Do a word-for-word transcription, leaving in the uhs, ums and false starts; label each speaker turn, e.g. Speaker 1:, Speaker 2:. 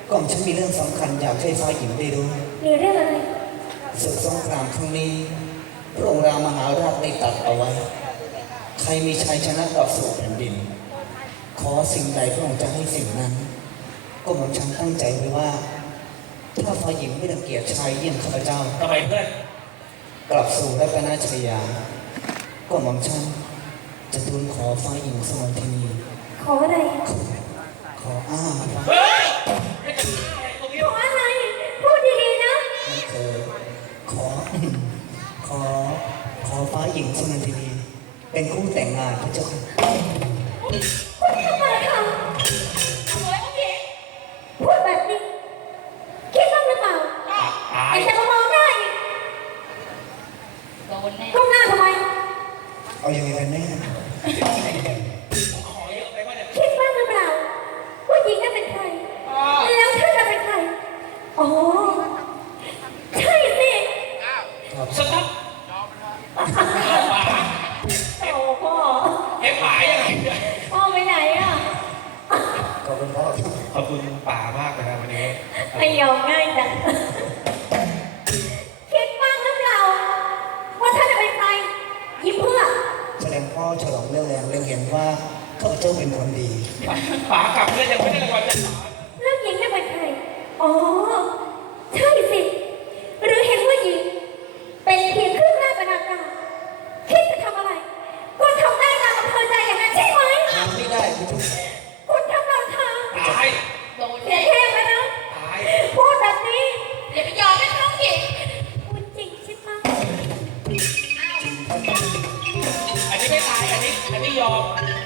Speaker 1: ก่อนฉันมีเรื่องสำคัญอยากให้ฝ่ายหญิงได้รู้
Speaker 2: มีเรื่องอะไร
Speaker 1: ศึกสงครามครั้งนี้พระองค์รามมหาราชได้ตรัดเอาไว้ใครมีชัยชนะต่อสู่แผ่นดินขอสิ่งใดพระองค์จะให้สิ่งนั้นก็หม่อมฉันตั้งใจไว้ว่าถ้าฝ่ายหญิงไม่รังเกียจชายเยี่ยงข้าพเจ้า
Speaker 3: ทำไมเพื่อน
Speaker 1: กลับสู่รัตนชยาก็หม่อมฉันจะทูลขอฝ่ายหญิงสมัยที่นี้
Speaker 2: ขออะไร
Speaker 1: ขอขออ้าฟ้า
Speaker 3: เฮ้ยไม่จะอะไรตรงนี้
Speaker 2: ขออะไรพูดดีๆนะ
Speaker 1: ไม่เคยขอ ขอขอฟ้าหญิงสมัยที่นี้เป็นคู่แต่งงานพระเจ้าค่ะ
Speaker 2: พูดทำไมคะพูดแบบนี้คิดบ้างหรือเปล่า
Speaker 3: ตา
Speaker 2: ไอ้
Speaker 3: ย
Speaker 2: แต่มามองหน้าอีก
Speaker 4: โดนแน่
Speaker 2: ก้มหน้าทำไม
Speaker 1: เอาอย่างไรกันแน่
Speaker 3: ขอเยอะไปว่าเนี่ย
Speaker 2: คิดบ้างหรือเปล่าว่าหญิงนั้นเป็นใครแล้วท่านจะเป็นใครอ๋อใช่สิ
Speaker 3: สต๊อปป๋า
Speaker 2: โอ้พ่อ
Speaker 3: เอ็มป๋ายังไงเนี่ย
Speaker 2: พ่อไปไหนอ่ะ
Speaker 1: ขอบคุณพ่อ
Speaker 3: ขอบคุณป๋ามากนะครับวันนี้
Speaker 2: ไม่ยอมง่ายจังคิดบ้างหรือเปล่าว่าท่านจะเป็นใครยิ้มเพื่อ
Speaker 1: แสดงพ่อฉลองเรื่องแรงเรื่องเห็นว่าข้าพเจ้าเป็นคนดี
Speaker 3: ป๋ากลับเพื่อนยังไม่ได้รางวัลจากป๋า
Speaker 2: เรื่องหญิงจะเป็นใครอ๋อใช่สิหรือเห็นว่าหญิงเป็นเพียงเครื่องราชบรรณาการคิดจะทำอะไรก็ทำได้ตามอำเภอใจอย่างนั้นใช่ไหม
Speaker 1: ทำไม่ได้คุณผู้ชม